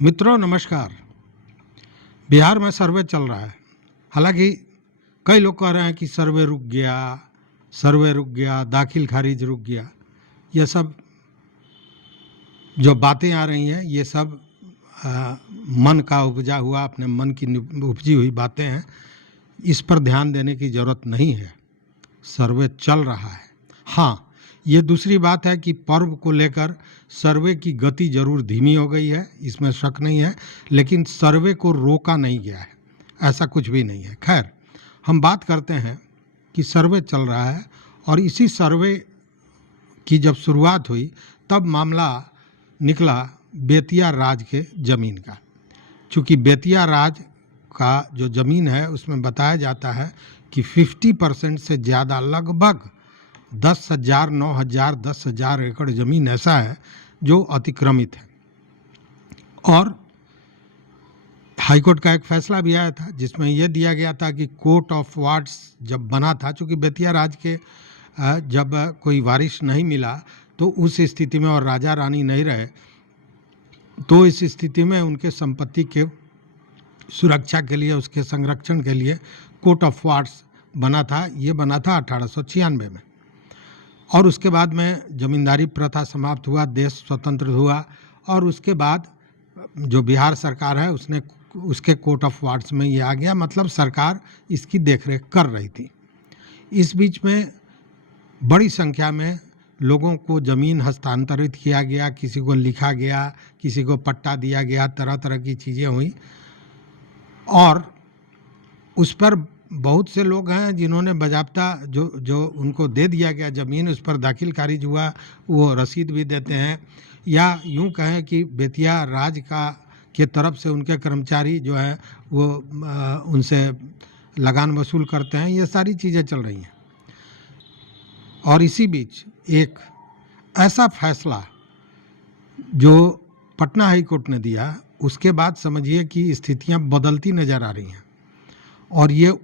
मित्रों नमस्कार। बिहार में सर्वे चल रहा है। हालांकि कई लोग कह रहे हैं कि सर्वे रुक गया, दाखिल खारिज रुक गया। यह सब जो बातें आ रही हैं ये सब मन का उपजा हुआ, अपने मन की उपजी हुई बातें हैं। इस पर ध्यान देने की ज़रूरत नहीं है। सर्वे चल रहा है। हाँ, ये दूसरी बात है कि पर्व को लेकर सर्वे की गति जरूर धीमी हो गई है, इसमें शक नहीं है, लेकिन सर्वे को रोका नहीं गया है, ऐसा कुछ भी नहीं है। खैर, हम बात करते हैं कि सर्वे चल रहा है और इसी सर्वे की जब शुरुआत हुई तब मामला निकला बेतिया राज के ज़मीन का। चूँकि बेतिया राज का जो ज़मीन है उसमें बताया जाता है कि 50% से ज़्यादा, लगभग 10,000, 9,000, 10,000 एकड़ ज़मीन ऐसा है जो अतिक्रमित है। और हाईकोर्ट का एक फैसला भी आया था जिसमें यह दिया गया था कि कोर्ट ऑफ वार्ड्स जब बना था, चूँकि बेतिया राज के जब कोई वारिस नहीं मिला तो उस स्थिति में, और राजा रानी नहीं रहे, तो इस स्थिति में उनके संपत्ति के सुरक्षा के लिए, उसके संरक्षण के लिए कोर्ट ऑफ वार्ड्स बना था। ये बना था 1896 में। और उसके बाद में जमींदारी प्रथा समाप्त हुआ, देश स्वतंत्र हुआ, और उसके बाद जो बिहार सरकार है उसने उसके कोर्ट ऑफ वार्ड्स में ये आ गया। मतलब सरकार इसकी देखरेख कर रही थी। इस बीच में बड़ी संख्या में लोगों को ज़मीन हस्तांतरित किया गया, किसी को लिखा गया, किसी को पट्टा दिया गया, तरह तरह की चीज़ें हुई। और उस पर बहुत से लोग हैं जिन्होंने बाज़ाब्ता जो उनको दे दिया गया ज़मीन, उस पर दाखिल खारिज हुआ, वो रसीद भी देते हैं। या यूं कहें कि बेतिया राज के तरफ से उनके कर्मचारी जो हैं वो उनसे लगान वसूल करते हैं। ये सारी चीज़ें चल रही हैं। और इसी बीच एक ऐसा फैसला जो पटना हाई कोर्ट ने दिया, उसके बाद समझिए कि स्थितियां बदलती नज़र आ रही हैं। और ये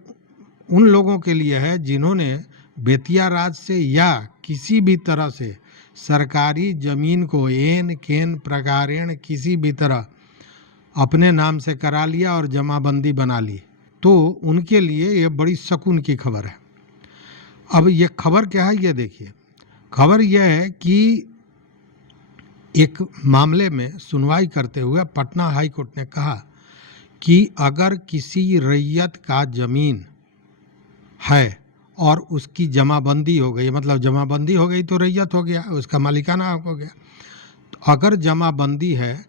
उन लोगों के लिए है जिन्होंने बेतिया राज से या किसी भी तरह से सरकारी ज़मीन को एन केन प्रकारेण किसी भी तरह अपने नाम से करा लिया और जमाबंदी बना ली, तो उनके लिए ये बड़ी सकून की खबर है। अब ये खबर क्या है, ये देखिए। खबर यह है कि एक मामले में सुनवाई करते हुए पटना हाई कोर्ट ने कहा कि अगर किसी रैयत का ज़मीन है और उसकी जमाबंदी हो गई, मतलब जमाबंदी हो गई तो रैयत हो गया, उसका मालिकाना हक हो गया। तो अगर जमाबंदी है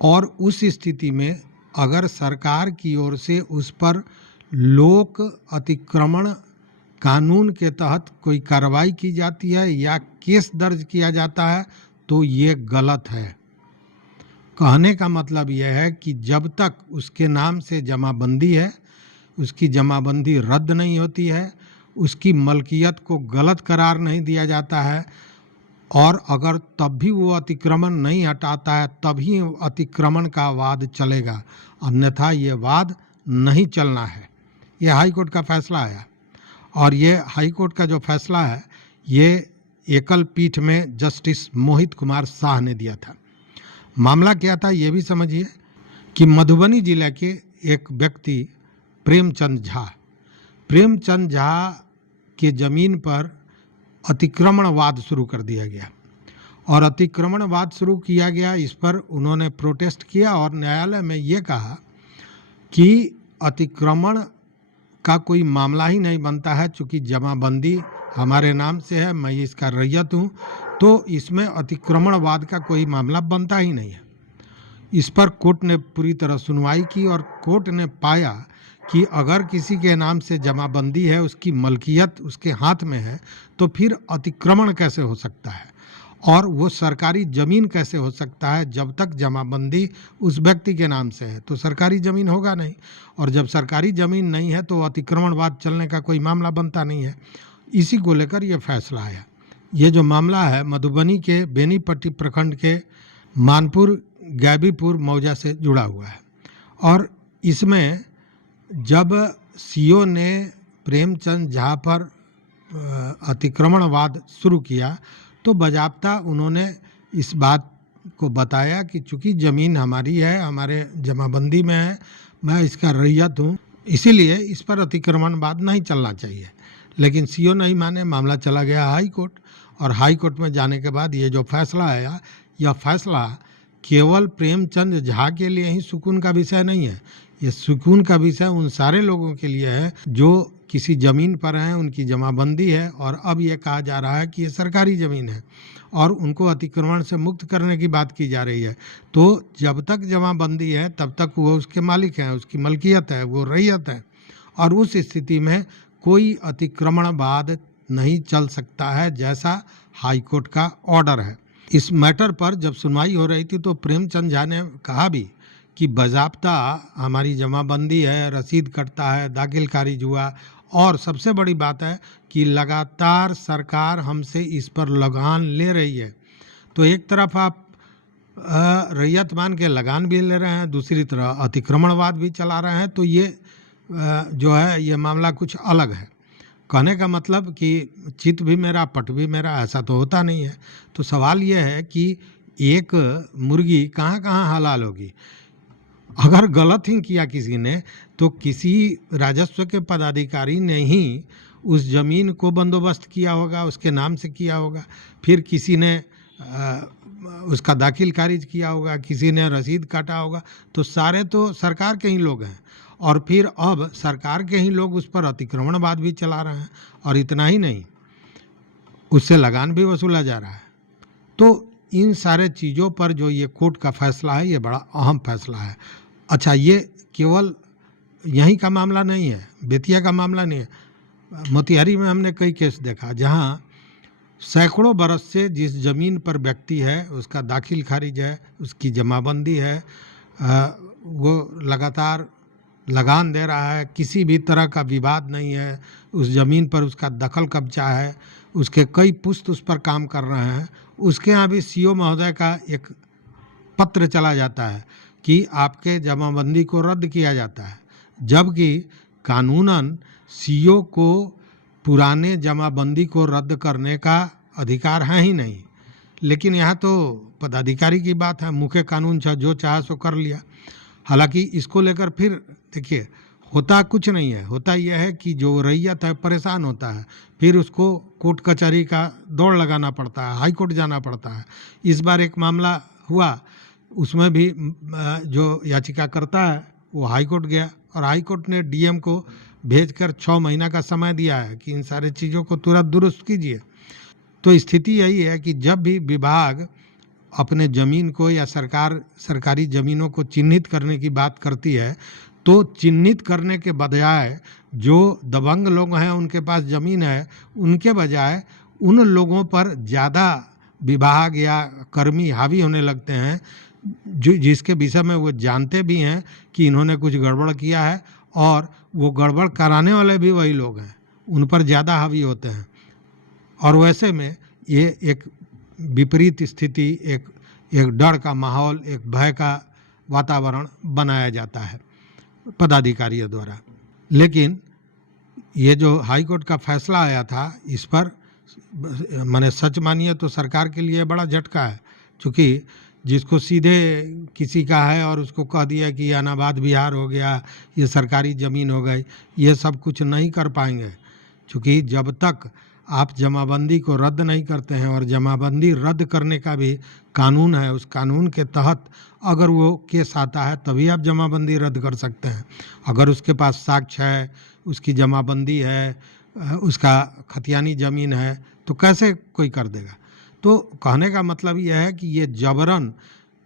और उस स्थिति में अगर सरकार की ओर से उस पर लोक अतिक्रमण कानून के तहत कोई कार्रवाई की जाती है या केस दर्ज किया जाता है, तो ये गलत है। कहने का मतलब यह है कि जब तक उसके नाम से जमाबंदी है, उसकी जमाबंदी रद्द नहीं होती है, उसकी मलकियत को गलत करार नहीं दिया जाता है, और अगर तब भी वो अतिक्रमण नहीं हटाता है तभी अतिक्रमण का वाद चलेगा, अन्यथा ये वाद नहीं चलना है। ये हाई कोर्ट का फैसला आया। और ये हाई कोर्ट का जो फैसला है ये एकल पीठ में जस्टिस मोहित कुमार शाह ने दिया था। मामला क्या था ये भी समझिए कि मधुबनी जिले के एक व्यक्ति प्रेमचंद झा के ज़मीन पर अतिक्रमणवाद शुरू कर दिया गया। और अतिक्रमणवाद शुरू किया गया, इस पर उन्होंने प्रोटेस्ट किया और न्यायालय में ये कहा कि अतिक्रमण का कोई मामला ही नहीं बनता है, चूँकि जमाबंदी हमारे नाम से है, मैं इसका रैयत हूँ, तो इसमें अतिक्रमणवाद का कोई मामला बनता ही नहीं है। इस पर कोर्ट ने पूरी तरह सुनवाई की और कोर्ट ने पाया कि अगर किसी के नाम से जमाबंदी है, उसकी मलकियत उसके हाथ में है, तो फिर अतिक्रमण कैसे हो सकता है और वो सरकारी ज़मीन कैसे हो सकता है। जब तक जमाबंदी उस व्यक्ति के नाम से है तो सरकारी ज़मीन होगा नहीं, और जब सरकारी ज़मीन नहीं है तो अतिक्रमणवाद चलने का कोई मामला बनता नहीं है। इसी को लेकर ये फैसला आया। ये जो मामला है मधुबनी के बेनीपट्टी प्रखंड के मानपुर गैबीपुर मौजा से जुड़ा हुआ है। और इसमें जब सीओ ने प्रेमचंद झा पर अतिक्रमणवाद शुरू किया तो बाज़ाब्ता उन्होंने इस बात को बताया कि चूंकि ज़मीन हमारी है, हमारे जमाबंदी में है, मैं इसका रैयत हूँ, इसीलिए इस पर अतिक्रमणवाद नहीं चलना चाहिए। लेकिन सीओ नहीं माने, मामला चला गया हाई कोर्ट, और हाई कोर्ट में जाने के बाद ये जो फैसला आया, यह फैसला केवल प्रेमचंद झा के लिए ही सुकून का विषय नहीं है। ये सुकून का विषय उन सारे लोगों के लिए है जो किसी ज़मीन पर हैं, उनकी जमाबंदी है, और अब ये कहा जा रहा है कि ये सरकारी ज़मीन है और उनको अतिक्रमण से मुक्त करने की बात की जा रही है। तो जब तक जमाबंदी है तब तक वो उसके मालिक हैं, उसकी मलकियत है, वो रैयत है, और उस स्थिति में कोई अतिक्रमणवाद नहीं चल सकता है, जैसा हाई कोर्ट का ऑर्डर है। इस मैटर पर जब सुनवाई हो रही थी तो प्रेमचंद झा ने कहा भी कि बाज़ाब्ता हमारी जमाबंदी है, रसीद कटता है, दाखिल खारिज हुआ, और सबसे बड़ी बात है कि लगातार सरकार हमसे इस पर लगान ले रही है। तो एक तरफ आप रैयत मान के लगान भी ले रहे हैं, दूसरी तरफ अतिक्रमणवाद भी चला रहे हैं, तो ये जो है ये मामला कुछ अलग है। कहने का मतलब कि चित भी मेरा पट भी मेरा, ऐसा तो होता नहीं है। तो सवाल ये है कि एक मुर्गी कहाँ कहाँ हलाल होगी। अगर गलत ही किया किसी ने तो किसी राजस्व के पदाधिकारी ने ही उस ज़मीन को बंदोबस्त किया होगा, उसके नाम से किया होगा, फिर किसी ने उसका दाखिल खारिज किया होगा, किसी ने रसीद काटा होगा, तो सारे तो सरकार के ही लोग हैं। और फिर अब सरकार के ही लोग उस पर अतिक्रमणवाद भी चला रहे हैं, और इतना ही नहीं, उससे लगान भी वसूला जा रहा है। तो इन सारे चीज़ों पर जो ये कोर्ट का फैसला है, ये बड़ा अहम फैसला है। अच्छा, ये केवल यहीं का मामला नहीं है, बेतिया का मामला नहीं है। मोतिहारी में हमने कई केस देखा जहाँ सैकड़ों बरस से जिस ज़मीन पर व्यक्ति है, उसका दाखिल खारिज है, उसकी जमाबंदी है, वो लगातार लगान दे रहा है, किसी भी तरह का विवाद नहीं है, उस ज़मीन पर उसका दखल कब्जा है, उसके कई पुश्त उस पर काम कर रहे हैं, उसके यहाँ भी सीओ महोदय का एक पत्र चला जाता है कि आपके जमाबंदी को रद्द किया जाता है, जबकि कानूनन सीओ को पुराने जमाबंदी को रद्द करने का अधिकार है ही नहीं। लेकिन यहाँ तो पदाधिकारी की बात है, मुख्य कानून जो चाहा सो कर लिया। हालांकि इसको लेकर फिर देखिए, होता कुछ नहीं है, होता यह है कि जो रैयत है परेशान होता है, फिर उसको कोर्ट कचहरी का दौड़ लगाना पड़ता है, हाई कोर्ट जाना पड़ता है। इस बार एक मामला हुआ, उसमें भी जो याचिकाकर्ता है वो हाई कोर्ट गया, और हाई कोर्ट ने डीएम को भेजकर 6 महीना का समय दिया है कि इन सारे चीज़ों को तुरंत दुरुस्त कीजिए। तो स्थिति यही है कि जब भी विभाग अपने ज़मीन को या सरकारी ज़मीनों को चिन्हित करने की बात करती है, तो चिन्हित करने के बजाय जो दबंग लोग हैं, उनके पास ज़मीन है, उनके बजाय उन लोगों पर ज़्यादा विभाग या कर्मी हावी होने लगते हैं जो जिसके विषय में वो जानते भी हैं कि इन्होंने कुछ गड़बड़ किया है, और वो गड़बड़ कराने वाले भी वही लोग हैं, उन पर ज़्यादा हावी होते हैं। और वैसे में ये एक विपरीत स्थिति, एक डर का माहौल, एक भय का वातावरण बनाया जाता है पदाधिकारियों द्वारा। लेकिन ये जो हाई कोर्ट का फैसला आया था, इस पर माने सच मानिए तो सरकार के लिए बड़ा झटका है, क्योंकि जिसको सीधे किसी का है और उसको कह दिया कि अनाबाद बिहार हो गया, ये सरकारी ज़मीन हो गई, ये सब कुछ नहीं कर पाएंगे। क्योंकि जब तक आप जमाबंदी को रद्द नहीं करते हैं, और जमाबंदी रद्द करने का भी कानून है, उस कानून के तहत अगर वो केस आता है तभी आप जमाबंदी रद्द कर सकते हैं। अगर उसके पास साक्ष्य है, उसकी जमाबंदी है, उसका खतियानी ज़मीन है, तो कैसे कोई कर देगा। तो कहने का मतलब यह है कि ये जबरन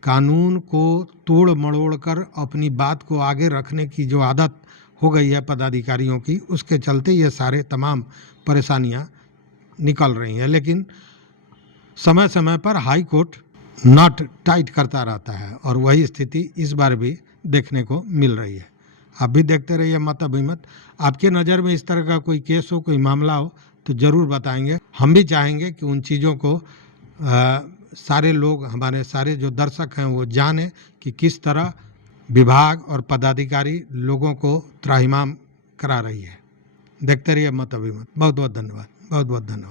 कानून को तोड़ मड़ोड़ कर अपनी बात को आगे रखने की जो आदत हो गई है पदाधिकारियों की, उसके चलते ये सारे तमाम परेशानियां निकल रही हैं। लेकिन समय समय पर हाई कोर्ट नट टाइट करता रहता है, और वही स्थिति इस बार भी देखने को मिल रही है। आप भी देखते रहिए मत अभिमत। आपके नज़र में इस तरह का कोई केस हो, कोई मामला हो, तो ज़रूर बताएंगे। हम भी चाहेंगे कि उन चीज़ों को सारे लोग, हमारे सारे जो दर्शक हैं, वो जाने कि किस तरह विभाग और पदाधिकारी लोगों को त्राहिमाम करा रही है। देखते रहिए मत अभिमत। बहुत बहुत धन्यवाद, बहुत बहुत धन्यवाद।